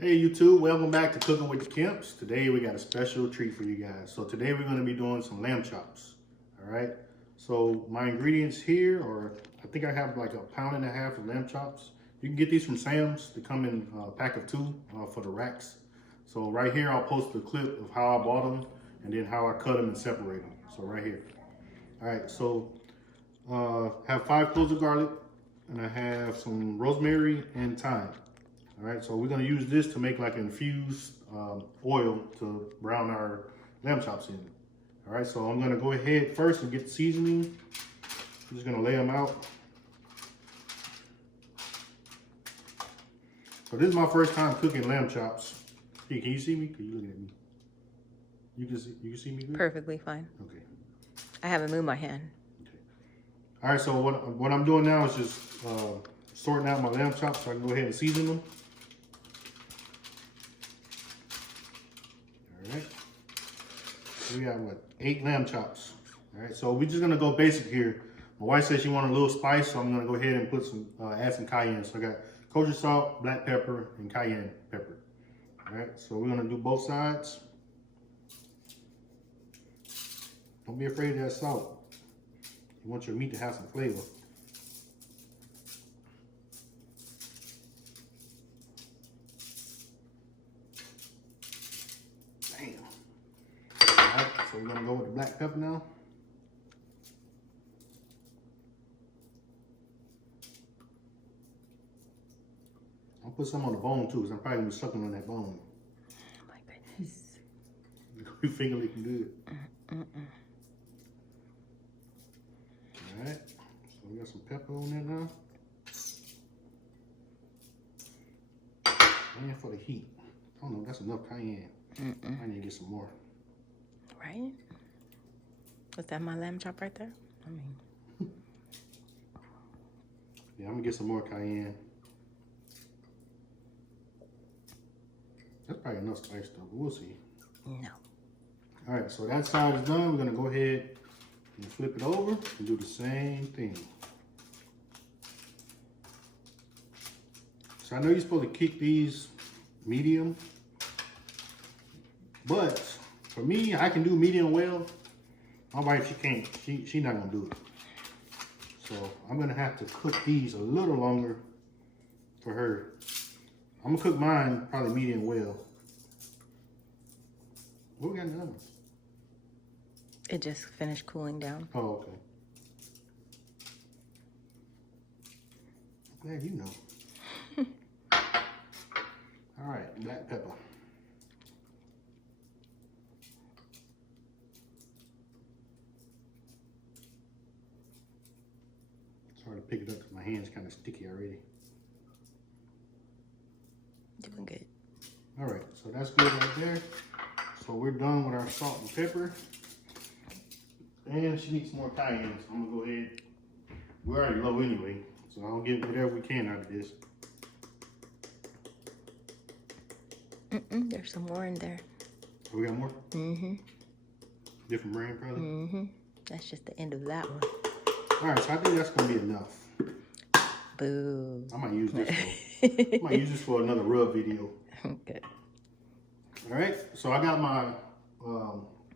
Hey YouTube, welcome back to Cooking with the Kemps. Today we got a special treat for you guys. So today we're going to be doing some lamb chops. All right. So my ingredients here are, I think I have like 1.5 pounds of lamb chops. You can get these from Sam's. They come in a pack of 2 for the racks. So right here I'll post a clip of how I bought them and then how I cut them and separate them. So right here. All right. So have 5 cloves of garlic and I have some rosemary and thyme. All right, so we're gonna use this to make like infused oil to brown our lamb chops in. All right, so I'm gonna go ahead first and get the seasoning. I'm just gonna lay them out. So this is my first time cooking lamb chops. Hey, can you see me? Can you look at me? You can see me good? Perfectly fine. Okay. I haven't moved my hand. Okay. All right, so what I'm doing now is just sorting out my lamb chops so I can go ahead and season them. All right, we got what, 8 lamb chops. All right, so we're just gonna go basic here. My wife said she wanted a little spice, so I'm gonna go ahead and put some, add some cayenne. So I got kosher salt, black pepper, and cayenne pepper. All right, so we're gonna do both sides. Don't be afraid of that salt. You want your meat to have some flavor. Alright, so we're gonna go with the black pepper now. I'll put some on the bone too, because I'm probably gonna be sucking on that bone. Oh my goodness. Your finger looking good. Alright, so we got some pepper on there now. And for the heat. I don't know, that's enough cayenne. I need to get some more. Right? Was that my lamb chop right there? I mean. Yeah, I'm gonna get some more cayenne. That's probably enough spice though, but we'll see. No. All right, so that side is done. We're gonna go ahead and flip it over and do the same thing. So I know you're supposed to kick these medium, but for me, I can do medium well. My wife, she can't. She not gonna do it. So I'm gonna have to cook these a little longer for her. I'm gonna cook mine probably medium well. What we got in the oven? It just finished cooling down. Oh, okay. I'm glad you know. All right, black pepper. Sorry to pick it up because my hand's kind of sticky already. Doing good. All right, so that's good right there. So we're done with our salt and pepper. And she needs some more cayenne, so I'm gonna go ahead. We're already low anyway, so I'll get whatever we can out of this. There's some more in there. Oh, we got more? Mm-hmm. Different brand, probably? Mm-hmm. That's just the end of that one. All right, so I think that's gonna be enough. Boo. I might use this for, I might use this for another rub video. Okay. All right, so I got my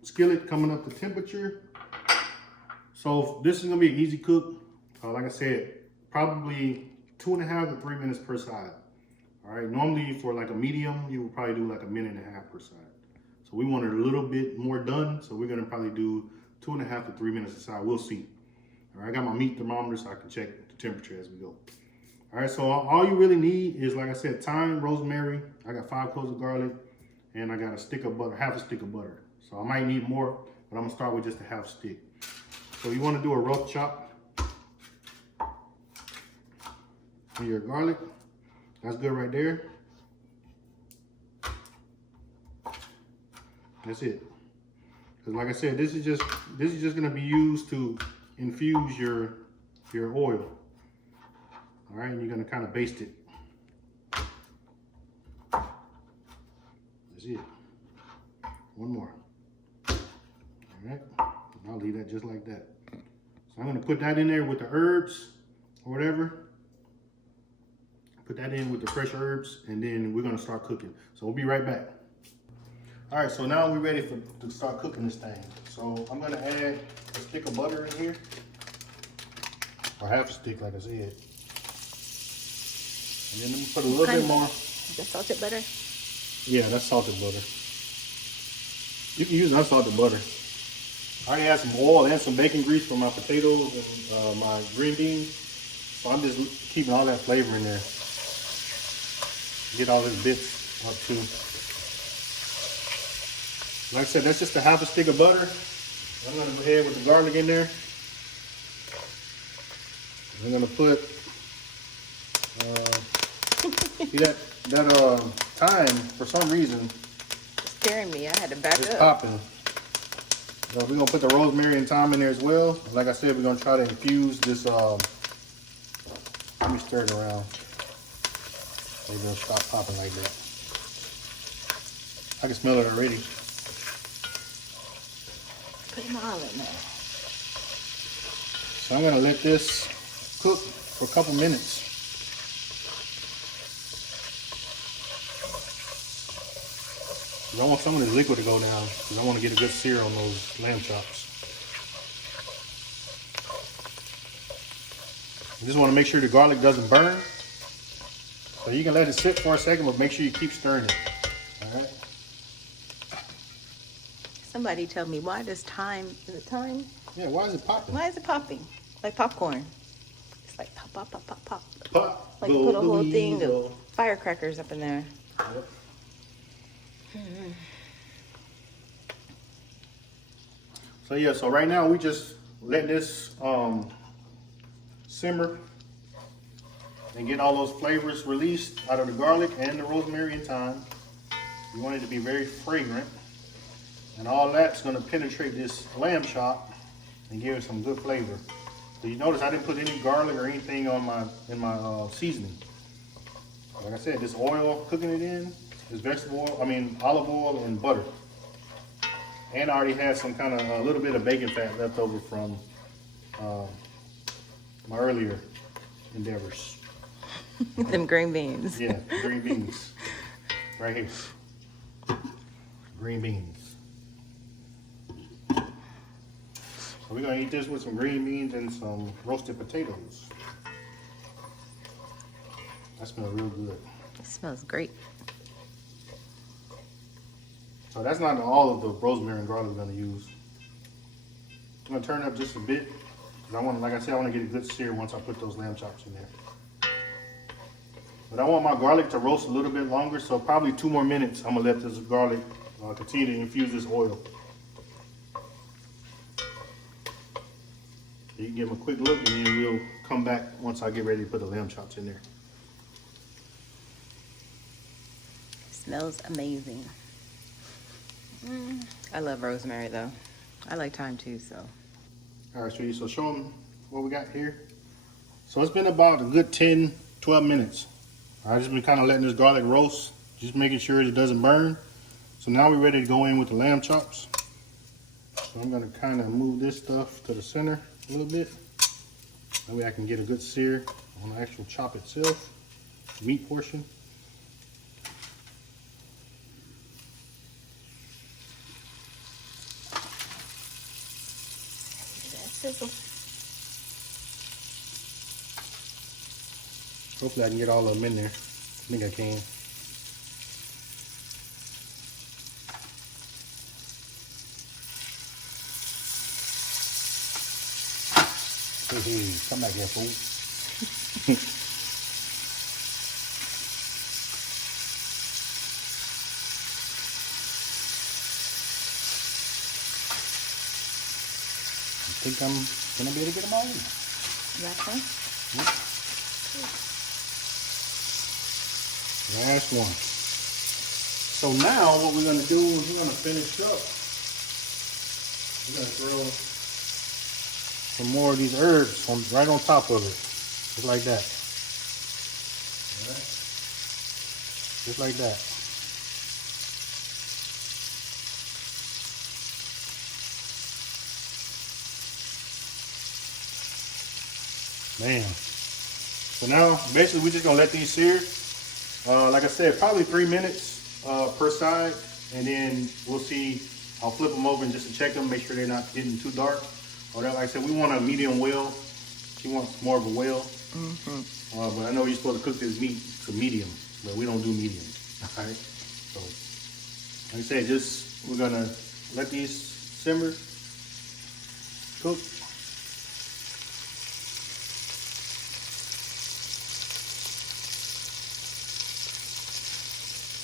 skillet coming up to temperature. So this is gonna be an easy cook. Like I said, probably 2.5 to 3 minutes per side. All right, normally for like a medium, you would probably do like 1.5 minutes per side. So we want it a little bit more done. So we're gonna probably do 2.5 to 3 minutes a side. We'll see. All right, I got my meat thermometer so I can check the temperature as we go. All right, so all you really need is, like I said, thyme, rosemary. I got 5 cloves of garlic, and I got a stick of butter, half a stick of butter. So I might need more, but I'm gonna start with just a half stick. So you wanna do a rough chop for your garlic. That's good right there. That's it. Because like I said, this is just gonna be used to infuse your oil. All right, and you're gonna kind of baste it. That's it. One more. All right, I'll leave that just like that. So I'm gonna put that in there with the herbs or whatever. Put that in with the fresh herbs, and then we're gonna start cooking. So we'll be right back. All right, so now we're ready to start cooking this thing. So I'm gonna add a stick of butter in here, or half a stick, like I said. And then let me put a little bit more. Is that salted butter? Yeah, that's salted butter. You can use unsalted butter. I already had some oil and some bacon grease for my potatoes and my green beans. So I'm just keeping all that flavor in there. Get all those bits up too. Like I said, that's just a half a stick of butter. I'm gonna go ahead with the garlic in there. I'm gonna put see that thyme for some reason Scaring me. I had to back it's up. popping. So we're gonna put the rosemary and thyme in there as well. Like I said, we're gonna try to infuse this. Let me stir it around. Maybe it'll stop popping like that. I can smell it already. Put them all in there. So I'm gonna let this cook for a couple minutes. I want some of this liquid to go down because I want to get a good sear on those lamb chops. You just want to make sure the garlic doesn't burn. So you can let it sit for a second, but make sure you keep stirring it. All right. Somebody tell me, why does thyme, is it thyme? Yeah, why is it popping? Why is it popping? Like popcorn. It's like pop, pop, pop, pop, pop. Pop, Like you put a whole thing of firecrackers up in there. Yep. So yeah, so right now we just let this simmer and get all those flavors released out of the garlic and the rosemary and thyme. You want it to be very fragrant, and all that's going to penetrate this lamb chop and give it some good flavor. So you notice I didn't put any garlic or anything on my seasoning. Like I said, this oil cooking it in is vegetable oil, olive oil and butter. And I already had some kind of a little bit of bacon fat left over from my earlier endeavors. Them green beans. Yeah, green beans. Right here. Green beans. So we're gonna eat this with some green beans and some roasted potatoes. That smells real good. It smells great. So that's not all of the rosemary and garlic we're gonna use. I'm gonna turn it up just a bit because I want, like I said, I want to get a good sear once I put those lamb chops in there. But I want my garlic to roast a little bit longer, so probably 2 more minutes. I'm gonna let this garlic continue to infuse this oil. You can give them a quick look, and then we'll come back once I get ready to put the lamb chops in there. It smells amazing. I love rosemary though. I like thyme too, so. All right, sweetie, so show them what we got here. So it's been about a good 10, 12 minutes. I've just been kind of letting this garlic roast, just making sure it doesn't burn. So now we're ready to go in with the lamb chops. So I'm gonna kind of move this stuff to the center a little bit. That way I can get a good sear on the actual chop itself, meat portion. Sizzle. Hopefully I can get all of them in there. I think I can. Hey, come back here, fool. I think I'm gonna be able to get them all in. Last one? Yep. Last one. So now what we're gonna do is we're gonna finish up. We're gonna throw some more of these herbs right on top of it. Just like that. All right. Just like that. Man, So now, basically, we're just gonna let these sear. Like I said, probably 3 minutes per side, and then we'll see. I'll flip them over and just to check them, make sure they're not getting too dark. Or that, like I said, we want a medium well. She wants more of a well. But I know you're supposed to cook this meat to medium, but we don't do medium. All right. So, like I said, we're gonna let these simmer, cook.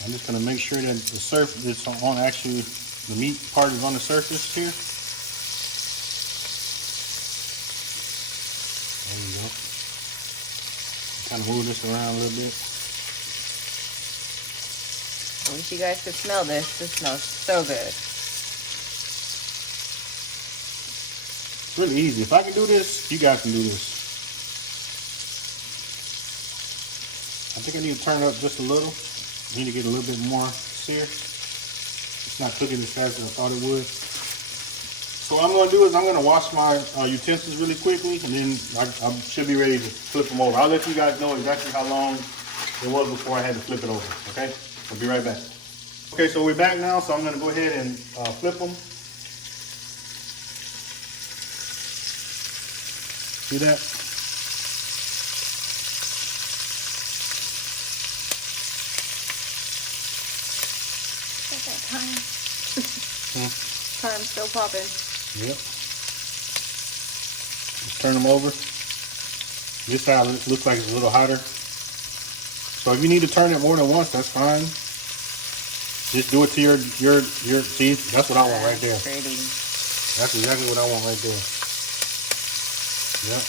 I'm just gonna make sure that the surface is on actually the meat part is on the surface here. There you go. Kind of move this around a little bit. I wish you guys could smell this. This smells so good. It's really easy. If I can do this, you guys can do this. I think I need to turn it up just a little. I need to get a little bit more sear. It's not cooking as fast as I thought it would. So what I'm going to do is I'm going to wash my utensils really quickly, and then I should be ready to flip them over. I'll let you guys know exactly how long it was before I had to flip it over, okay? I'll be right back. Okay, so we're back now, so I'm going to go ahead and flip them. See that? Time. Time's still popping. Yep. Just turn them over. This side looks like it's a little hotter. So if you need to turn it more than once, that's fine. Just do it to your see, that's what I want right there. Pretty. That's exactly what I want right there. Yep.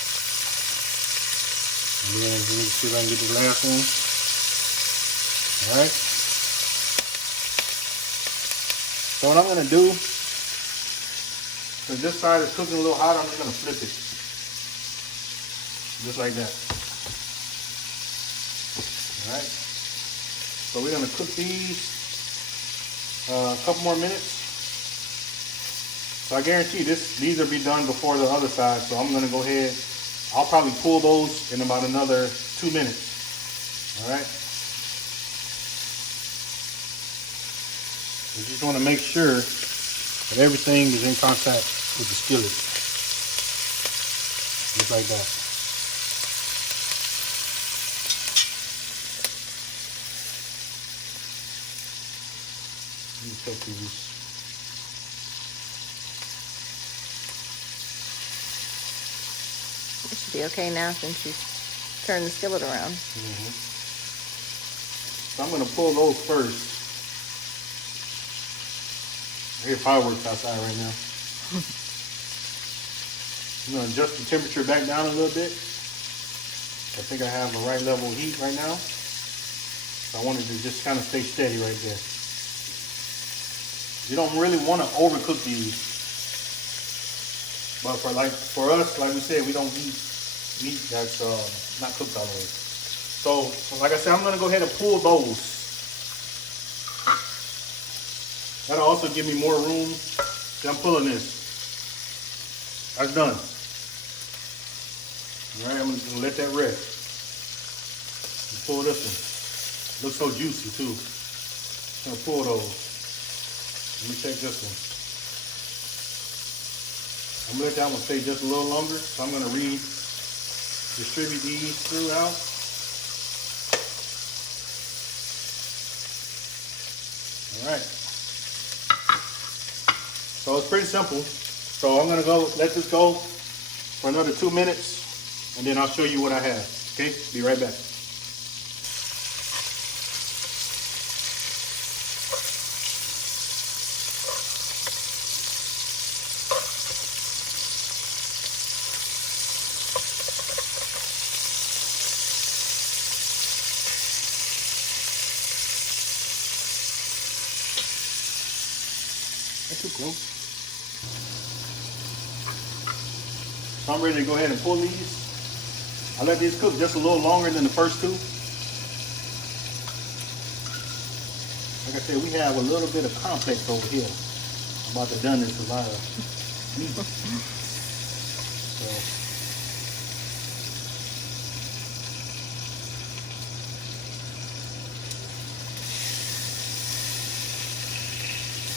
And then let me see if I can get the last one. Alright. So what I'm going to do, because this side is cooking a little hot, I'm just going to flip it. Just like that. Alright. So we're going to cook these a couple more minutes. So I guarantee these will be done before the other side. So I'm going to go ahead. I'll probably pull those in about another 2 minutes. Alright. We just want to make sure that everything is in contact with the skillet. Just like that. Let me check these. It should be okay now since you turned the skillet around. So I'm going to pull those first. I hear fireworks outside right now. I'm going to adjust the temperature back down a little bit. I think I have the right level of heat right now. So I wanted to just kind of stay steady right there. You don't really want to overcook these. But for us, like we said, we don't eat meat that's not cooked all the way. So like I said, I'm going to go ahead and pull those. That'll also give me more room. See, I'm pulling this. That's done. All right, I'm just gonna let that rest. And pull this one. Looks so juicy too. I'm gonna pull those. Let me check this one. I'm gonna let that one stay just a little longer. So I'm gonna redistribute these throughout. All right. So it's pretty simple. So I'm gonna let this go for another 2 minutes, and then I'll show you what I have. Okay, be right back. That's too close. So I'm ready to go ahead and pull these. I let these cook just a little longer than the first two. Like I said, we have a little bit of complex over here about the doneness of our meat. So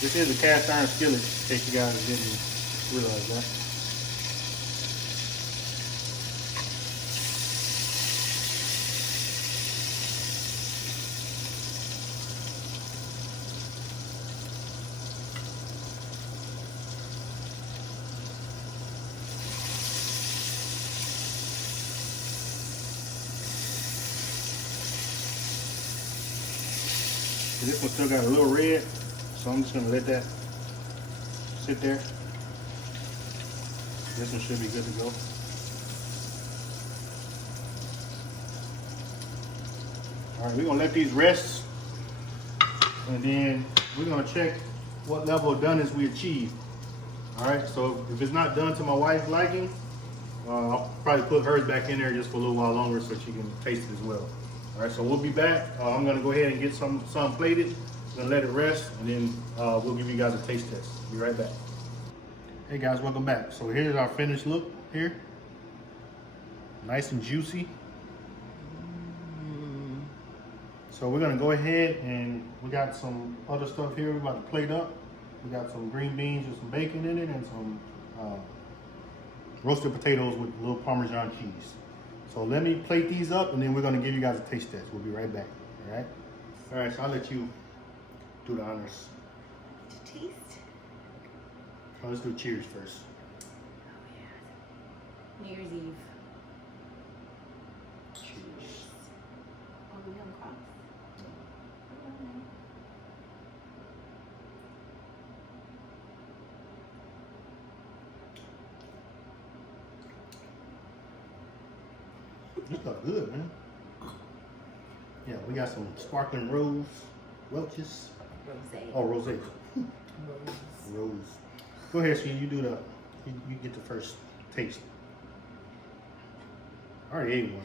This is a cast iron skillet, in case you guys didn't realize that. This one still got a little red, so I'm just gonna let that sit there. This one should be good to go. All right, we're gonna let these rest, and then we're gonna check what level of doneness we achieve. All right, so if it's not done to my wife's liking, I'll probably put hers back in there just for a little while longer so she can taste it as well. All right, so we'll be back. I'm gonna go ahead and get some plated. I'm gonna let it rest, and then we'll give you guys a taste test. Be right back. Hey guys, welcome back. So here's our finished look here. Nice and juicy. So we're gonna go ahead, and we got some other stuff here we're about to plate up. We got some green beans with some bacon in it and some roasted potatoes with a little Parmesan cheese. So let me plate these up, and then we're gonna give you guys a taste test. We'll be right back, all right? All right, so I'll let you do the honors. To taste? Oh, let's do cheers first. Oh yeah. New Year's Eve. Cheers. Oh, we don't cross? Oh, no. This stuff good, man. Yeah, we got some sparkling rose, Welch's. Rosé. Oh, rosé. Rose. Rose. Go ahead, Sweetie. You do the. You get the first taste. I already ate one.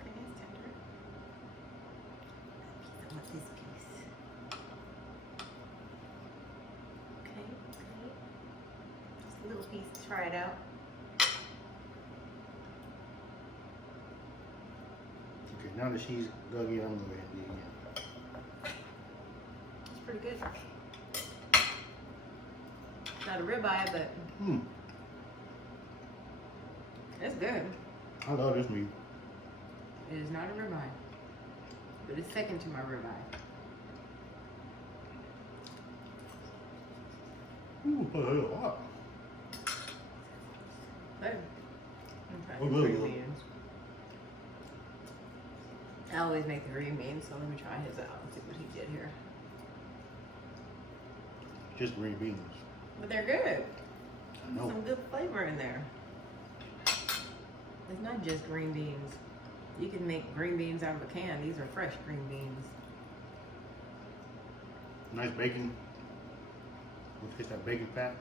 Okay, it's tender. I want this piece. Okay, okay. Just a little piece to try it out. Okay, now that she's dug in, I'm gonna go ahead and dig in. It's pretty good. Not a ribeye, but it's good. I love this meat. It is not a ribeye, but it's second to my ribeye. Ooh, put a little hot. Good. Oh, good, Green good. beans. I always make the green beans, so let me try his out and see what he did here. Just green beans. But they're good. I know. Some good flavor in there. It's not just green beans. You can make green beans out of a can. These are fresh green beans. Nice bacon. We'll taste that bacon fat.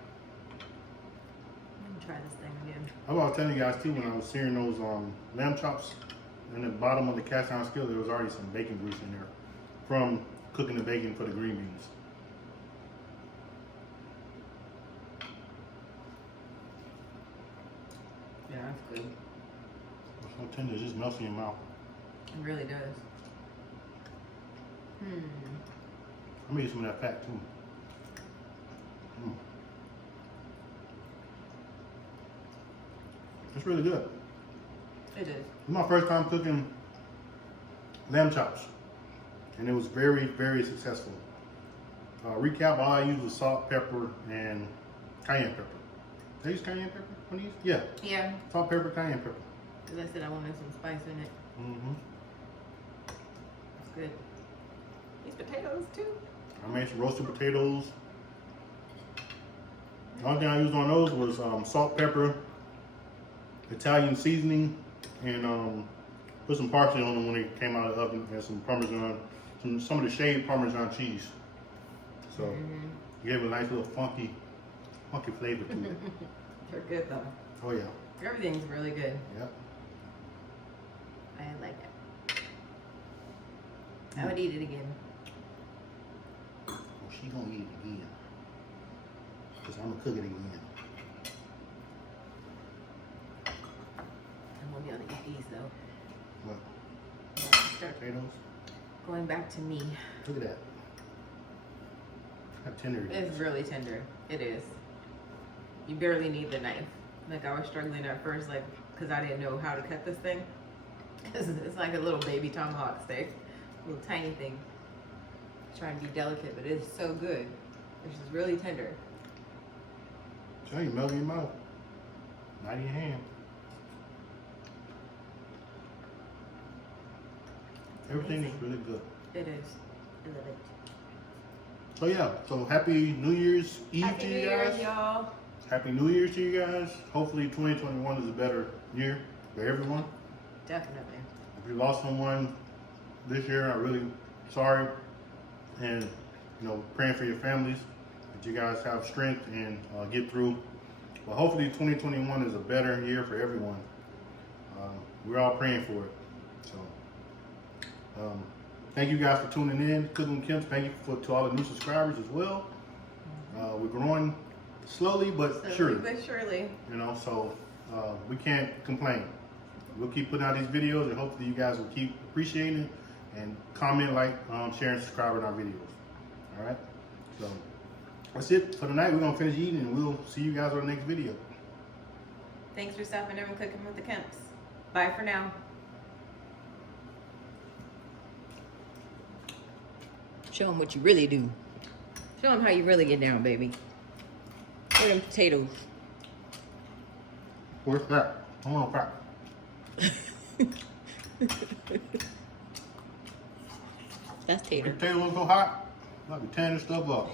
Let me try this thing again. I was telling you guys too, when I was searing those lamb chops, in the bottom of the cast iron skillet, there was already some bacon grease in there from cooking the bacon for the green beans. Yeah, that's good. It's so tender, it just melts in your mouth. It really does. I'm gonna eat some of that fat too. It's really good. It is. It's my first time cooking lamb chops, and it was very, very successful. Recap, all I used was salt, pepper, and cayenne pepper. Did I use cayenne pepper on these? Yeah, Yeah, salt, pepper, cayenne pepper. because I said I wanted some spice in it. It's good. These potatoes too. I made some roasted potatoes. The only thing I used on those was salt, pepper, Italian seasoning, and put some parsley on them when they came out of the oven, and some Parmesan, some of the shaved Parmesan cheese. So it gave it a nice little funky flavor to it. They're good though. Oh yeah. Everything's really good. Yep. I like it. I would eat it again. Well, she gonna eat it again. Cause I'm gonna cook it again. I'm gonna be able to eat these though. What? Start Potatoes? Going back to me. Look at that. How tender it is. It's really tender. It is. You barely need the knife. Like I was struggling at first, like, because I didn't know how to cut this thing. It's like a little baby tomahawk steak. Little tiny thing. Trying to be delicate, but it's so good. It's just really tender. Tell you, melt in your mouth. Not in your hand. Everything is really good. It is. I love it. So yeah, so happy New Year's Eve Happy to New you Year's, guys. y'all. Happy New Year's to you guys. Hopefully 2021 is a better year for everyone. Definitely. If you lost someone this year, I'm really sorry. And, you know, praying for your families, that you guys have strength and get through. But hopefully 2021 is a better year for everyone. We're all praying for it. So, thank you guys for tuning in. Cooking with Kemps. Thank you to all the new subscribers as well. We're growing slowly but surely. But surely. You know, so we can't complain. We'll keep putting out these videos, and hopefully you guys will keep appreciating it and comment, like, share, and subscribe on our videos. All right. So that's it for tonight. We're gonna finish eating, and we'll see you guys on the next video. Thanks for stopping over and cooking with the Kemps. Bye for now. Show them what you really do. Show them how you really get down, baby. Look at them potatoes. Where's that? I want to crack. That's tater. The potato was so hot, might be tearing this stuff up.